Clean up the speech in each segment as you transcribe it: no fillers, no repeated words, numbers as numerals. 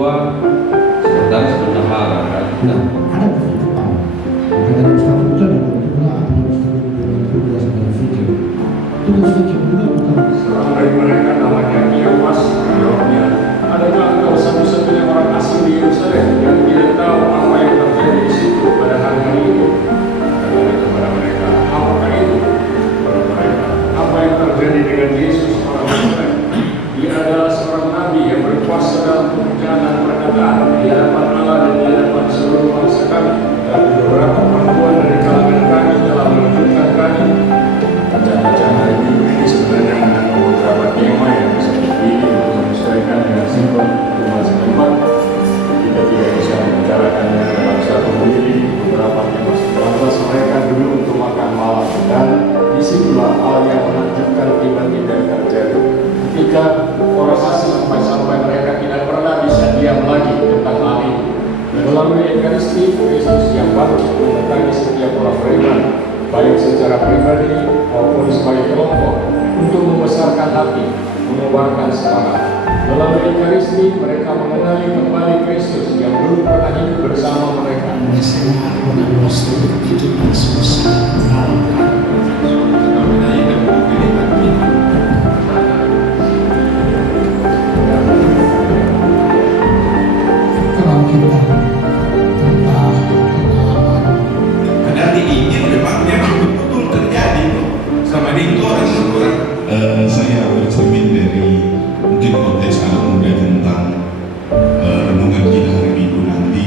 kedua sekretaris bendahara kan. Ada di Jepang. Makanya ada Ustaz Putra dan kebetulan apa yang Ustaz Putra sampai fikir. Tugas fikir juga bukan. Seorang dari mereka namanya Kiamas, jawabnya, adakah engkau satu-satunya orang asing di Yerusalem yang tidak tahu apa yang terjadi di situ pada hari itu? Kata kepada mereka, apakah itu? Kepada mereka, apa yang terjadi dengan Yesus orang Nazaret? Dia adalah seorang nabi yang berkuasa dalam pekerjaan dan perkataan di hadapan Allah dan di hadapan seluruh bangsa kami. Dan beberapa perempuan dari kalangan kami telah menunjukkan kami. Bacaan hari Minggu ini sebenarnya mengandung beberapa tema yang bisa dipilih untuk menyesuaikan dengan siklon rumah setempat. Kita tidak bisa membicarakannya dalam satu diri. Beberapa tema lantas mereka dulu untuk makan malam, dan disitulah hal yang menakjubkan tiba-tiba terjadi. Ketika orang asing sampai mereka tidak pernah bisa diam lagi tentang hal ini. Melalui Ekaristi, Kristus yang bangkit mendatangi setiap orang beriman, baik secara pribadi maupun sebagai kelompok, untuk membesarkan hati, mengobarkan semangat. Melalui Ekaristi, mereka mengenali kembali Kristus yang dulu pernah hidup bersama mereka. Kalau kita tentang pengalaman, Padahal diingin memangnya betul-betul terjadi loh. Sama itu orang saya bercermin dari mungkin konteks anak muda tentang renungan kita hari Minggu nanti,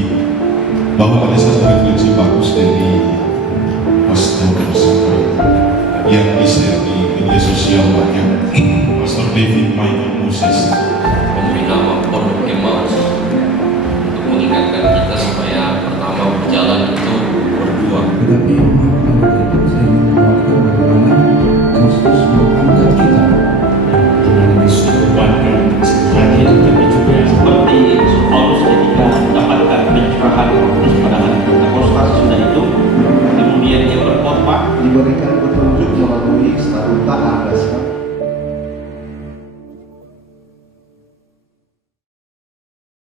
bahwa ada satu refleksi bagus dari pastor yang di-share di media sosial banyak, Pastor David Michael Moses. Memberi nama Pondok Emmaus untuk mengingatkan kita supaya pertama berjalan itu berdua. tetapi saya ingin membawakan bagaimana Kristus mengangkat kita. dengan disuruhkan hadir, tapi juga seperti Paulus ketika mendapatkan pencurahan Roh Kudus pada hari Pentakosta, sudah itu kemudian dia berkhotbah Diberikan